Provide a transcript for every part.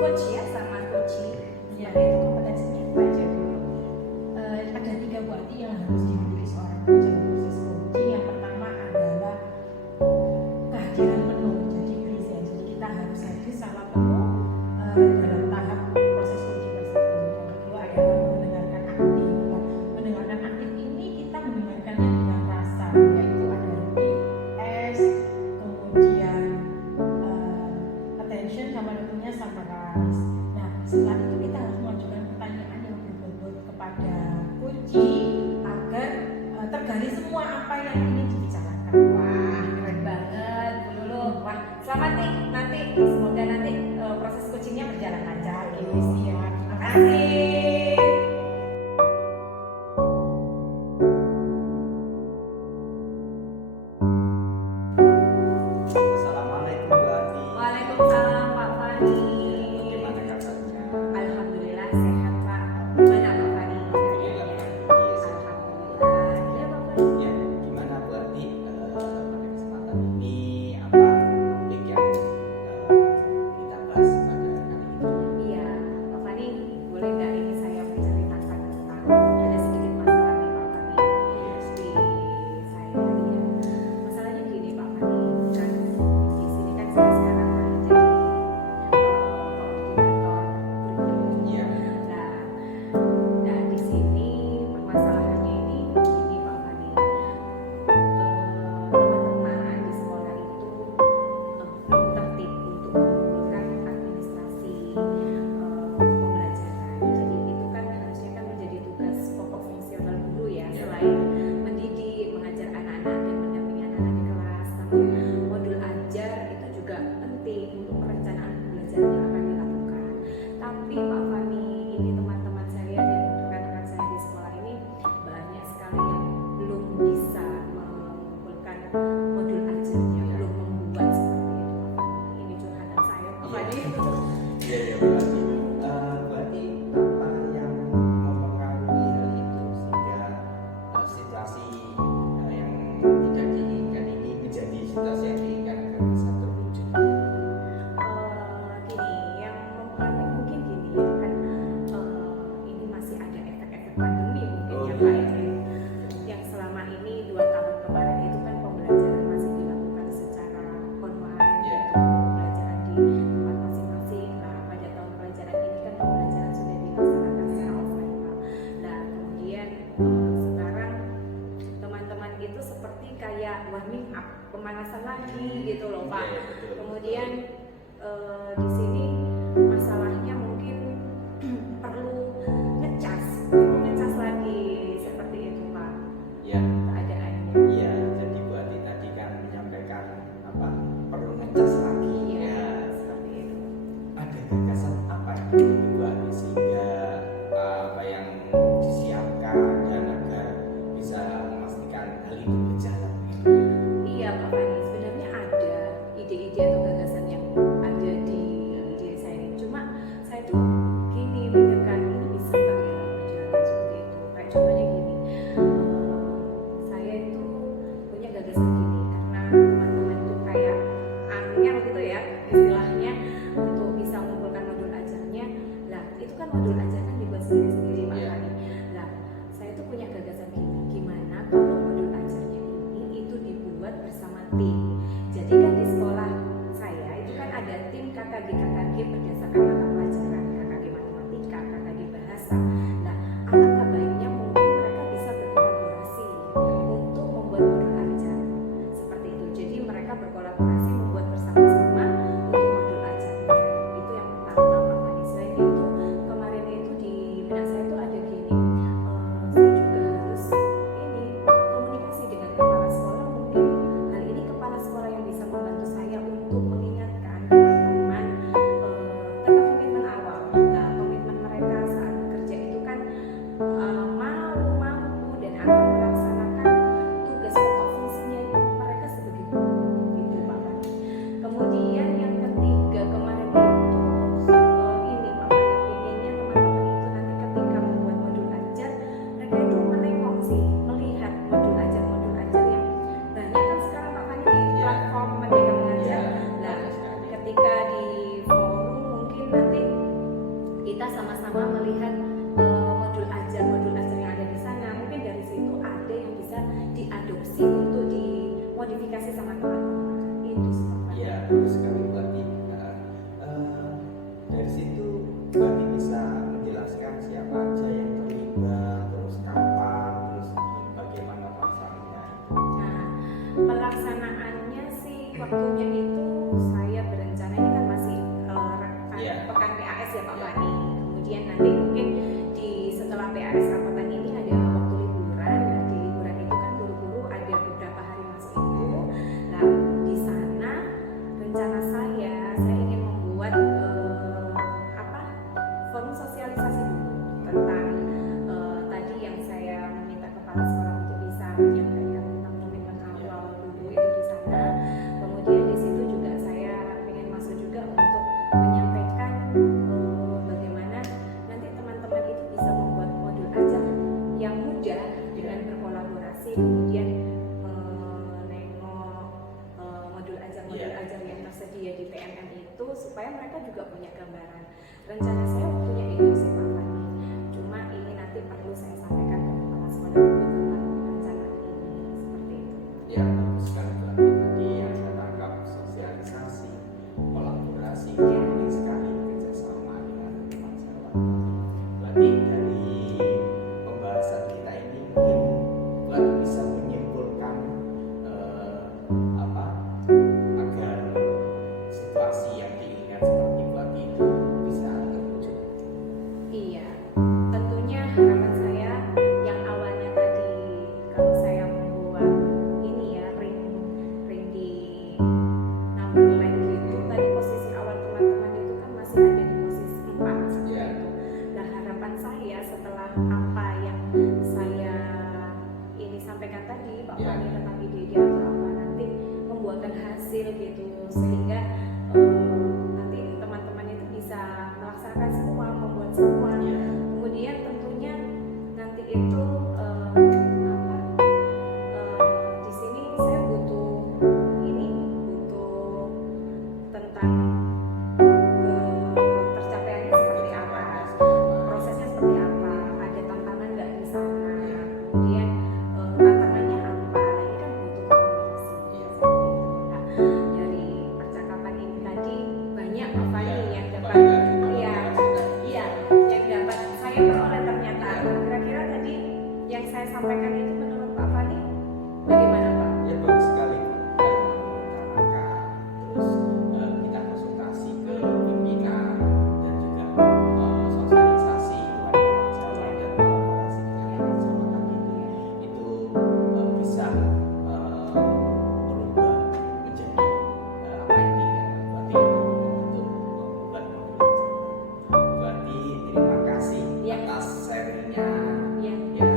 coach ya sama coaching. Ya, itu kompetensinya apa aja dulu? Ada 3 buati yang harus dimiliki seorang coach dalam proses coaching. Yang pertama adalah kehadiran penuh, jadi present. Jadi kita harus hadir secara penuh dalam tahap proses coaching tersebut. Yang kedua adalah mendengarkan aktif. Nah, mendengarkan aktif ini kita mendengarkannya dengan rasa, yaitu ada repeat, S, kemudian attention, sama tentunya summarize. Nah, setelah itu kita harus mengajukan pertanyaan yang berbobot kepada kunci agar tergali semua apa yang ingin dibicarakan. Wah, keren banget Bu Lulu. Wah, selamat nih, nanti semoga nanti proses coachingnya berjalan lancar. Oke, siap. Terima kasih. Assalamualaikum Bu Ati. Waalaikumsalam Pak Fani. Bagaimana kabarnya? Alhamdulillah sehat Pak. Gimana Pak Fani? Alhamdulillah. Alhamdulillah. Iya Pak Fani. Ya, gimana Bu Ati pada kesempatan ini apa topik yang kita bahas pada kali ini? Iya, Pak Fani, boleh nggak ini saya menceritakan tentang ada sedikit masalah nih Pak Fani di saya ya. Masalahnya gini Pak Fani, kan di sini kan saya sekarang lagi jadi koordinator kurikulum. Iya. Nah, di sini permasalahannya ini gini Pak Fani, teman-teman di sekolah itu belum tertib untuk mengumpulkan administrasi pembelajaran. Jadi itu kan harusnya kan menjadi tugas pokok fungsional guru ya, selain mendidik, mengajar anak-anak dan mendampingi anak-anak di kelas. Namun modul ajar itu juga penting untuk perencanaan pembelajaran yang akan dilakukan. Tapi Pak Fani, ini teman-teman saya dan rekan-rekan saya di sekolah ini banyak sekali yang belum bisa mengumpulkan modul ajarnya, belum membuat seperti itu Pak Fani. Ini curhatan saya Pak Fani. Iya, ya Bu Ati. Bu Ati, apa yang mempengaruhi hal itu sehingga situasi yang tidak diinginkan ini menjadi situasi yang diinginkan agar bisa terwujud? Gini, yang mempengaruhi mungkin gini ya kan, ini masih ada efek-efek pandemi mungkin Oh, ya iya. Pak ya. Yang selama ini 2 tahun kemarin itu kan pembelajaran masih dilakukan secara online, Iya. yaitu pembelajaran di tempat masing-masing. Nah, pada tahun pelajaran ini kan pembelajaran sudah dilaksanakan secara offline Pak. Nah, kemudian sekarang teman-teman itu seperti kayak warming up, pemanasan lagi gitu loh Pak. Iya, betul. Kemudian di sini masalahnya mungkin perlu ngecas lagi seperti itu Pak Ya. keadaannya. Iya, jadi Bu Ati tadi kan menyampaikan apa perlu ngecas lagi. Iya, Ya, seperti itu. ada gagasan apa yang dimiliki Bu Ati sehingga apa yang disiapkan dan agar bisa memastikan hal itu berjalan? Iya Pak Fani, sebenarnya ada ide-ide atau gagasan yang ada di diri saya ini. Cuma saya tuh gini mikirkan, ini bisa nggak ya berjalan seperti itu. Kayak contohnya gini, saya itu punya gagasan gini karena teman-teman tuh kayak angel gitu ya istilahnya untuk bisa mengumpulkan modul ajarnya. Lah itu kan modul ajar kan dibuat sendiri-sendiri Pak Iya. Fani. Lah saya tuh punya gagasan gini, gimana kalau modul ajarnya ini itu dibuat bersama tim. Jadi kan di sekolah saya itu kan ada tim KKG berdasarkan mata pelajaran, KKG matematika, KKG bahasa. Nah, alangkah baiknya mungkin mereka bisa berkolaborasi untuk membuat modul ajar seperti itu. Jadi mereka berkolaborasi membuat bersama-sama untuk modul ajarnya. Itu yang pertama Pak Fani. Selain itu kemarin itu di benak saya itu ada gini, saya juga harus ini komunikasi dengan kepala sekolah. Mungkin hal ini kepala sekolah yang bisa membantu saya untuk mengingatkan teman-teman Berarti bisa menjelaskan siapa aja yang terlibat, terus kapan, terus bagaimana pelaksanaannya itu. Nah, pelaksanaannya sih waktunya itu saya berencana ini kan masih Iya. pekan PAS ya Pak Iya. Fani. Kemudian nanti mungkin setelah PAS rapatan ini ada waktu liburan. Nah, di liburan itu kan guru-guru ada beberapa hari masuk itu. Nah, di sana rencana saya ingin membuat forum sosialisasi dulu tentang tadi yang saya meminta kepala sekolah untuk bisa menyampaikan tentang komitmen awal dulu itu di sana. Kemudian di situ juga saya ingin masuk juga untuk menyampaikan bagaimana nanti teman-teman itu bisa membuat modul ajar yang mudah dengan berkolaborasi, kemudian menengok modul ajar yang tersedia di PMM itu supaya mereka juga punya gambaran. Rencana saya waktunya itu sih Pak Fani. Cuma ini nanti perlu saya sampaikan ke kepala sekolah juga tentang rencana ini seperti itu. Ya, bagus sekali tadi yang saya tangkap sosialisasi, kolaborasi, penting sekali kerjasama dengan teman sejawat. Berarti dari pembahasan kita ini mungkin buat bisa menyimpulkan agar situasi yang diingat seperti buat itu bisa terwujud. Iya, tentunya harapan saya yang awalnya tadi kalau saya membuat ini ya ring di number line gitu, tadi posisi awal teman-teman itu kan masih ada di posisi 4 seperti Iya. itu. Nah, harapan saya setelah apa yang saya ini sampaikan tadi Pak Iya. Fani tentang ide-ide atau apa nanti membuahkan hasil gitu sehingga nanti teman-teman itu bisa melaksanakan semua, membuat semua. Iya. Kemudian tentunya nanti itu di sini saya butuh tentang tercapaiannya seperti apa, prosesnya seperti apa, ada tantangan nggak di sana, kemudian tantangannya apa, ini kan butuh komunikasi. Nah, dari percakapan ini tadi banyak Pak Fani yang dapat Iya, yang dapat saya peroleh ternyata. Kira-kira tadi yang saya sampaikan itu menurut Pak Fani bagaimana Pak? Ya, bagus sekali dan mengutamakan terus kita konsultasi ke pimpinan dan juga sosialisasi kepada pejabat dan kolaborasi dengan pejabat itu bisa berubah menjadi apa yang diinginkan. Berarti untuk membuat modul ajar. Berarti terima kasih Ya. atas sharingnya. Ya, Ya,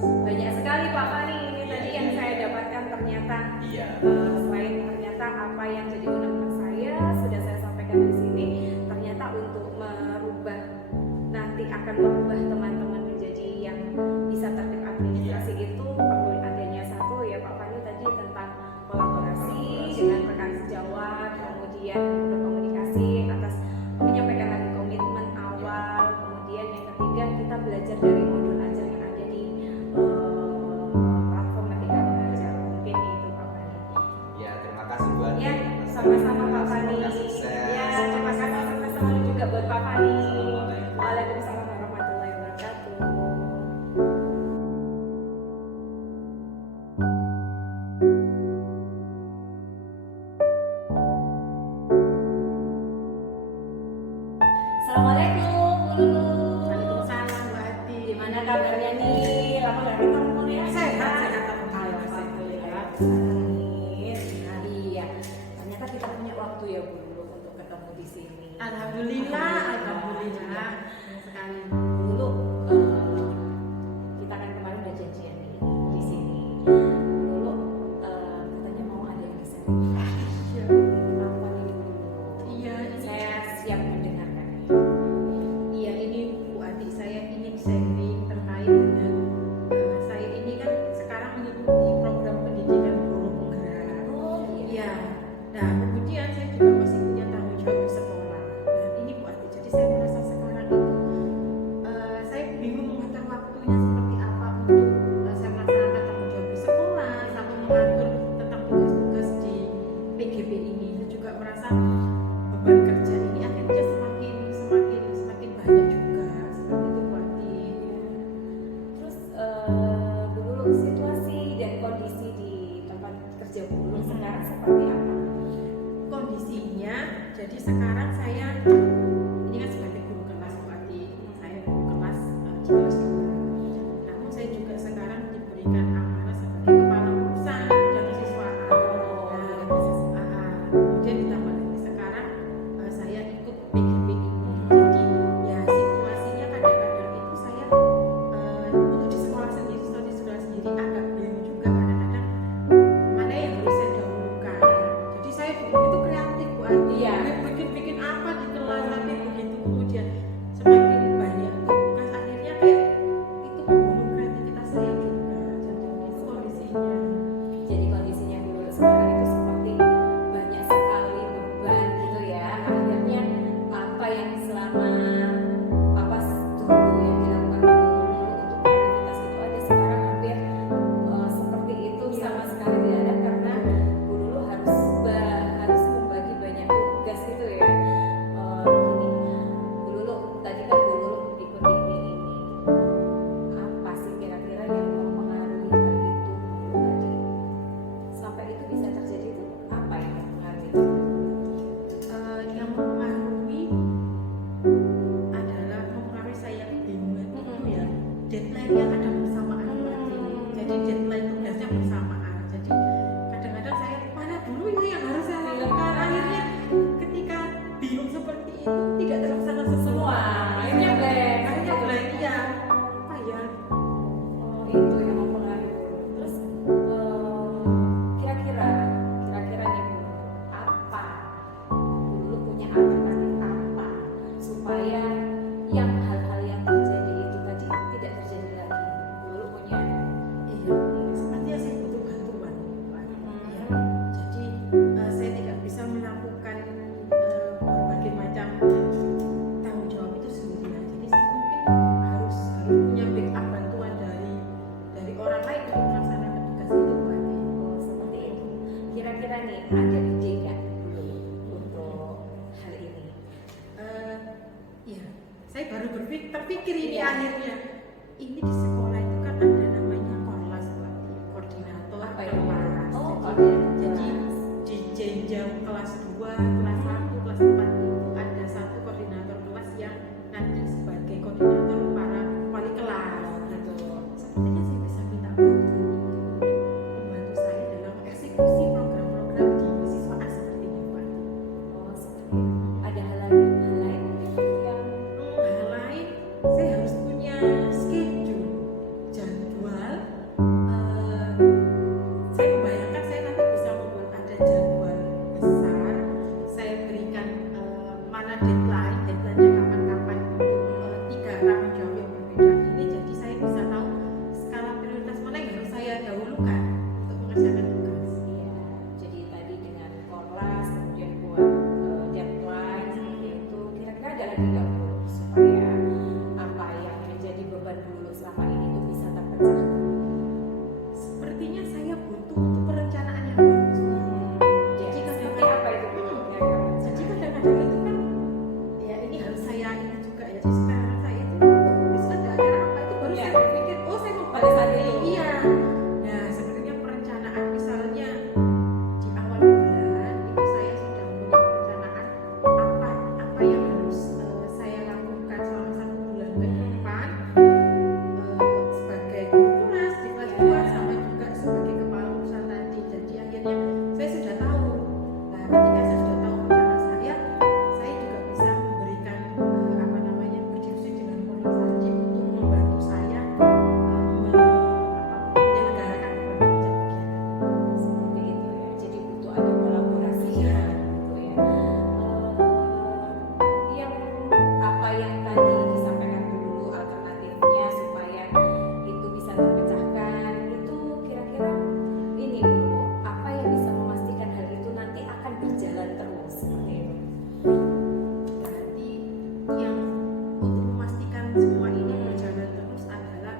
banyak sekali Pak Fani ini tadi yang saya dapatkan ternyata iya. selain ternyata apa yang jadi undang-undang saya sudah saya sampaikan di sini, ternyata untuk merubah nanti akan merubah teman-teman menjadi yang bisa tertib administrasi itu perlu adanya satu ya Pak Fani tadi tentang kolaborasi dengan rekan sejawat, kemudian berkomunikasi atas menyampaikan lagi komitmen awal, kemudian yang ketiga kita belajar dari modul ajar yang ada di platform Merdeka Belajar, mungkin itu Pak Fani. Ya, terima kasih buat Ya, sama-sama Pak Fani. Semoga sukses. Ya, terima kasih sama-sama juga buat Pak Fani. Assalamualaikum. Waalaikumsalam warahmatullahi wabarakatuh. Assalamualaikum, Bu Lulu. Waalaikumsalam Bu Ati. Gimana kabarnya nih? Lama gak ketemu ya? Sehat. Alhamdulillah. Amin. Iya. Ternyata kita punya waktu ya Bu Lulu untuk ketemu di sini. Alhamdulillah sekali. Dulu kita kan kemarin udah janjian nih di sini. Dulu katanya mau ada yang bisa Iya. apa nih dulu? Iya, Saya siap mendengarkan. Iya, ini Bu Ati, saya ingin sharing terkait dengan saya ini kan sekarang mengikuti program pendidikan guru penggerak. Oh Iya. Nah, kemudian saya juga masih punya tanggung jawab di sekolah. Nah, ini Bu Ati, jadi saya merasa sekarang itu itu tidak terlaksana semua. Akhirnya blank. Akhirnya blank, iya. Apa ya? Oh, itu yang mempengaruhi. Terus kira-kira nih Bu, apa Bu Lulu punya alternatif apa supaya yang hal-hal yang terjadi itu tadi tidak terjadi lagi? Bu Lulu punya Iya, sepertinya saya butuh bantuan. Ya, jadi saya tidak bisa melakukan berbagai macam tanggung jawab itu sendirian. Jadi saya mungkin harus punya backup bantuan dari orang lain untuk melaksanakan tugas itu, Bu Ati. oh, seperti itu. Kira-kira nih ada ide nggak Bu Lulu untuk hal ini? Iya, saya baru terpikir ini Iya. akhirnya. Ini di sekolah itu kan ada namanya korlas, Bu Ati, koordinator Apa itu? kelas. Oh, Jadi di jenjang kelas 2, kelas 1, kelas 4 itu ada satu koordinator kelas yang nanti sebagai koordinator para wali kelas gitu. Sepertinya saya bisa minta bantuan untuk membantu saya dalam eksekusi program-program di siswaan seperti ini, Pak. oh, seperti itu. Ada hal lain mungkin yang Hal lain, saya harus punya schedule, jadwal. Saya membayangkan saya nanti bisa membuat ada jadwal besar. Saya berikan mana deadline-nya kapan-kapan untuk 3 tanggung jawab yang berbeda ini. Jadi saya bisa tahu skala prioritas mana yang harus saya dahulukan untuk mengerjakan tugas. Iya, jadi tadi dengan korlas kemudian buat deadline seperti itu. Kira-kira ada lagi nggak Bu supaya apa yang menjadi beban dulu selama ini itu bisa terpecah? Sepertinya saya butuh untuk perencanaan yang bagus. Jadi Jadi seperti kadang-kadang apa itu Bu? Kira-kira Jadi rencananya? kadang-kadang itu kan ya ini harus saya ini juga ya. Jadi sekarang saya itu oh, besok ada acara apa itu baru Iya. saya berpikir oh saya mau Pada saat itu. iya. Nah sebenarnya perencanaan misalnya di awal bulan itu saya sudah punya perencanaan apa yang harus saya lakukan selama 1 bulan ke depan sebagai guru kelas di kelas 2 sama juga sebagai kepala urusan tadi. Jadi akhirnya saya sudah tahu. Nah, ketika saya sudah tahu rencana saya juga bisa memberikan apa namanya berdiskusi dengan koordinator untuk membantu saya menyelenggarakan berbagai macam kegiatan. Seperti itu ya. Jadi butuh ada kolaborasi ya, gitu ya. Yang apa yang tadi disampaikan dulu alternatifnya supaya itu bisa terpecahkan itu kira-kira ini dulu apa yang bisa memastikan hal itu nanti akan berjalan terus seperti itu. Berarti yang untuk memastikan semua ini berjalan terus adalah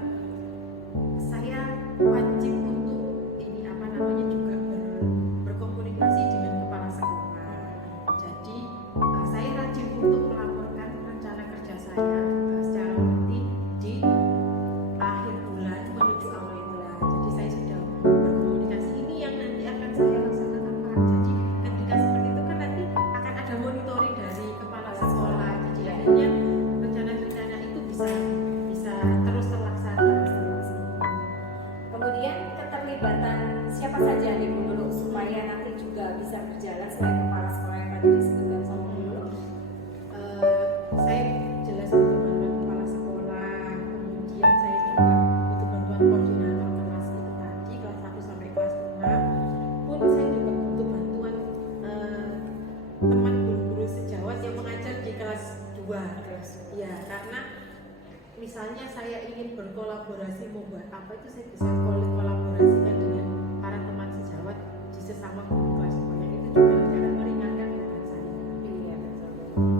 saya wajib untuk ini apa namanya juga berkomunikasi dengan kepala sekolah. Jadi saya rajin untuk melaporkan rencana kerja saya secara rutin di akhir bulan menuju awal bulan. Jadi saya sudah berkomunikasi ini yang nanti akan saya laksanakan Pak. Jadi ketika seperti itu kan nanti akan ada monitoring dari kepala sekolah. Jadi akhirnya rencana-rencana itu bisa terus terlaksana. Kemudian keterlibatan siapa saja nih Bu Lulu supaya nanti juga bisa berjalan selain kepala sekolah yang tadi disebutkan sama Bu Lulu. Saya jelas butuh bantuan kepala sekolah, kemudian saya juga butuh bantuan koordinator kelas itu tadi kelas 1 sampai kelas 6 pun saya juga butuh bantuan teman guru-guru sejawat yang mengajar di kelas 2 ya karena misalnya saya ingin berkolaborasi membuat apa itu saya bisa kolaborasikan dengan para teman sejawat di sesama guru kelas 2 yang itu juga nanti akan meringankan beban saya. Iya betul.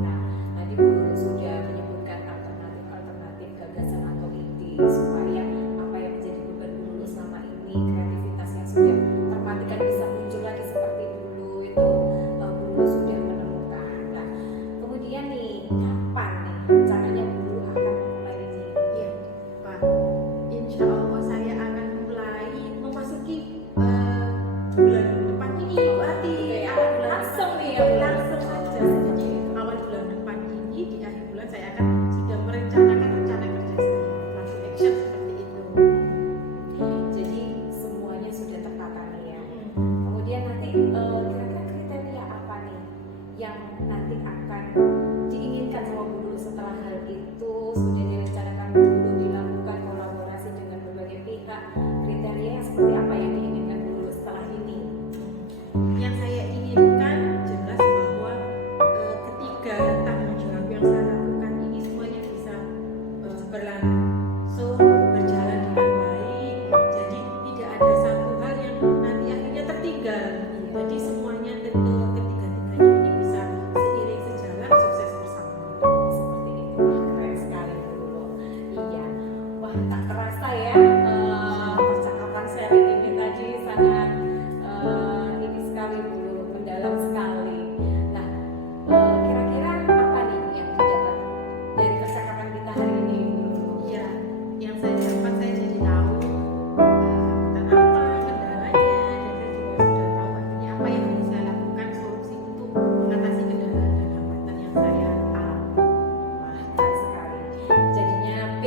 Nah tadi Bu Lulu sudah menyebutkan alternatif gagasan atau ide supaya apa yang menjadi beban Bu Lulu selama ini kreativitas yang sudah termatikan bisa muncul lagi seperti dulu itu Bu Lulu sudah menemukan. Nah kemudian nih kapan nih rencananya Bu Lulu akan memulai ini? Iya, Pak. Insya Allah saya akan mulai memasuki bulan depan ini, Bu Ati. Oke, Awal bulan langsung depan. nih ya, Bu. Langsung saja. Jadi awal bulan depan ini di akhir bulan saya akan sudah merencanakan rencana kerja saya. Langsung action seperti itu. Jadi semuanya sudah tertata nih ya. Mm. Kemudian nanti kira-kira kriteria apa nih yang nanti akan diinginkan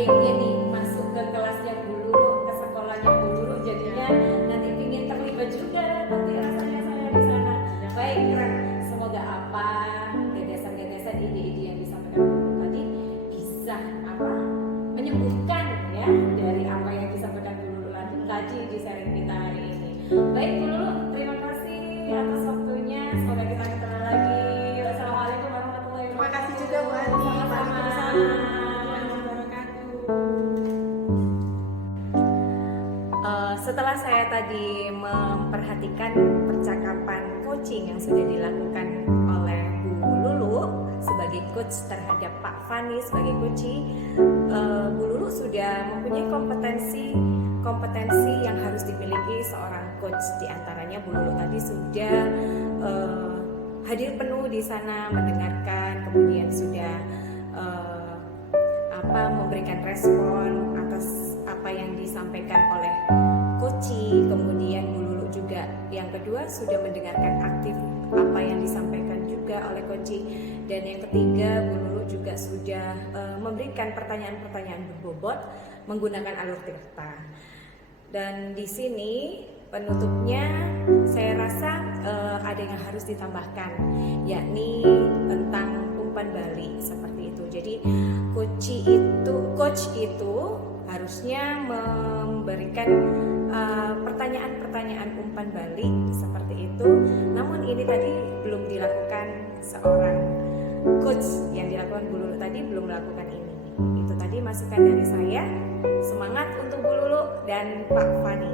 pengen nih masuk ke kelasnya Bu Lulu, ke sekolahnya Bu Lulu, jadinya nanti pengen terlibat juga nanti rasanya saya di sana. Baik, keren. Semoga apa gagasan-gagasan ide-ide yang disampaikan Bu Lulu tadi bisa menyembuhkan ya dari apa yang disampaikan Bu Lulu tadi di sharing kita hari ini. Baik Bu Lulu, terima kasih atas waktunya. Semoga kita ketemu lagi. Wassalamualaikum warahmatullahi wabarakatuh. Terima kasih juga Bu Adi. Sama-sama. Setelah saya tadi memperhatikan percakapan coaching yang sudah dilakukan oleh Bu Lulu sebagai coach terhadap Pak Fani sebagai coaching, Bu Lulu sudah mempunyai kompetensi yang harus dimiliki seorang coach. Di antaranya Bu Lulu tadi sudah hadir penuh di sana mendengarkan, kemudian sudah memberikan respon atas apa yang disampaikan oleh coaching. Kemudian Bu Lulu juga yang kedua sudah mendengarkan aktif apa yang disampaikan juga oleh coaching, dan yang ketiga Bu Lulu juga sudah memberikan pertanyaan-pertanyaan berbobot menggunakan alur cerita. Dan di sini penutupnya saya rasa ada yang harus ditambahkan, yakni tentang umpan balik seperti itu. Jadi coach itu harusnya memberikan pertanyaan-pertanyaan umpan balik seperti itu. Namun ini tadi belum dilakukan seorang coach, yang dilakukan Bu Lulu tadi belum melakukan ini. Itu tadi masukan dari saya. Semangat untuk Bu Lulu dan Pak Fani.